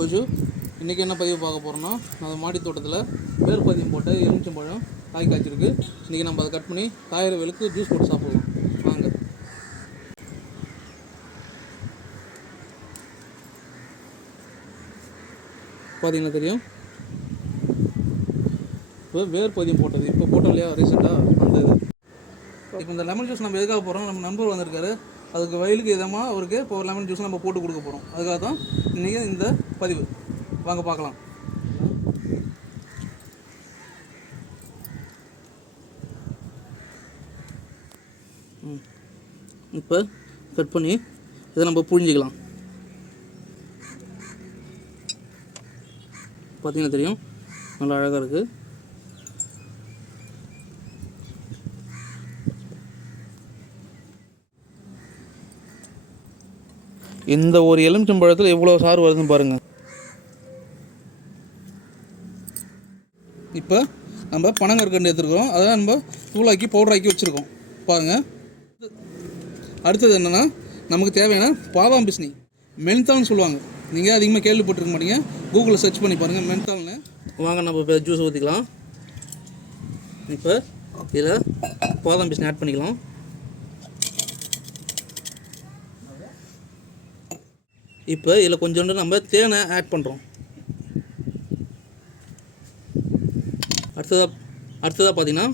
பஜு. இன்றைக்கி என்ன பதிவு பார்க்க போகிறோன்னா, நம்ம மாடி தோட்டத்தில் வேர் பதியம் போட்டு எலுமிச்சம்பழம் காய் காய்ச்சிருக்கு. இன்றைக்கி நம்ம அதை கட் பண்ணி காயிற வெளுக்கு ஜூஸ் போட்டு சாப்பிட்லாம். வாங்க. பார்த்தீங்கன்னா தெரியும், இப்போ வேர் பதியம் போட்டது இப்போ போட்டோம் இல்லையா ரீசெண்டாக, அந்த இது. இப்போ இந்த லெமன் ஜூஸ் நம்ம எதுக்காக போகிறோம், நம்ம நண்பர் வந்திருக்காரு, அதுக்கு வயலுக்கு இதமாக அவருக்கு இப்போ லெமன் ஜூஸ் நம்ம போட்டு கொடுக்க போகிறோம். அதுக்காக தான் இன்றைக்கி இந்த பதிவு. வாங்க பார்க்கலாம். இப்போ கட் பண்ணி இதை நம்ம புழிஞ்சிக்கலாம். பார்த்தீங்கன்னா தெரியும், நல்லா அழகாக இருக்குது. இந்த ஒரு எலுமிச்சம்பழத்தில் எவ்வளோ சாறு வருதுன்னு பாருங்கள். இப்போ நம்ம பனங்கற்கண்டு எடுத்துருக்கோம், அதை நம்ம தூளாக்கி பவுடராக்கி வச்சுருக்கோம் பாருங்கள். அடுத்தது என்னென்னா, நமக்கு தேவையான பாதாம் பிஸ்னி, மென்தால்னு சொல்லுவாங்க. நீங்கள் அதிகமாக கேள்விப்பட்டிருக்க மாட்டீங்க, கூகுளில் சர்ச் பண்ணி பாருங்கள் மென்தால்னு. வாங்க நம்ம இப்போ ஜூஸ் ஊற்றிக்கலாம். இப்போ இதில் பாதாம் பிஸ்னி ஆட் பண்ணிக்கலாம். இப்போ இதில் கொஞ்சோண்டு நம்ம தேனை ஆட் பண்ணுறோம். அடுத்ததாக பார்த்திங்கன்னா,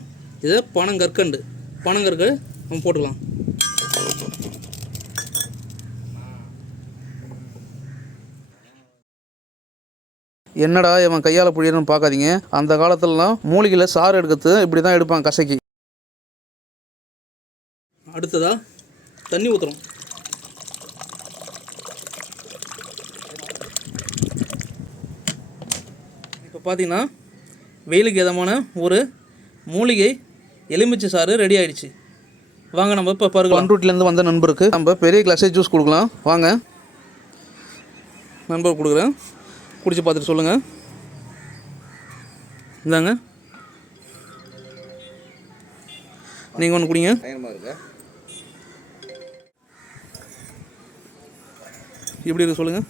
இதை பனங்கற்கண்டு நம்ம போட்டுக்கலாம். என்னடா இவன் கையால் புழியணும்னு பார்க்காதீங்க. அந்த காலத்துலலாம் மூலிகையில் சாறு எடுக்கிறது இப்படி தான் எடுப்பாங்க, கசக்கி. அடுத்ததாக தண்ணி ஊற்றுறோம். இப்போ பார்த்தீங்கன்னா, வெயிலுக்கு இதமான ஒரு மூலிகை எலுமிச்சை சாறு ரெடி ஆகிடுச்சு. வாங்க நம்ம இப்போ பாருங்கள். பண்ருட்டிலேருந்து வந்த நண்பருக்கு நம்ம பெரிய கிளாஸே ஜூஸ் கொடுக்கலாம். வாங்க, நண்பர் கொடுக்குறேன், குடிச்சு பார்த்துட்டு சொல்லுங்கள். இந்தாங்க, நீங்கள் ஒன்று குடிங்க. எப்படி இருக்கு சொல்லுங்கள்.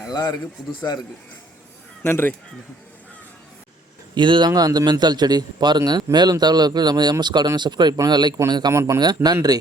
நல்லா இருக்குது, புதுசாக இருக்குது. நன்றி. இதுதாங்க அந்த மென்தால் செடி. பாருங்கள். மேலும் தகவலுக்கு நம்ம MS கார்டனை சப்ஸ்கிரைப் பண்ணுங்கள், லைக் பண்ணுங்கள், கமெண்ட் பண்ணுங்கள். நன்றி.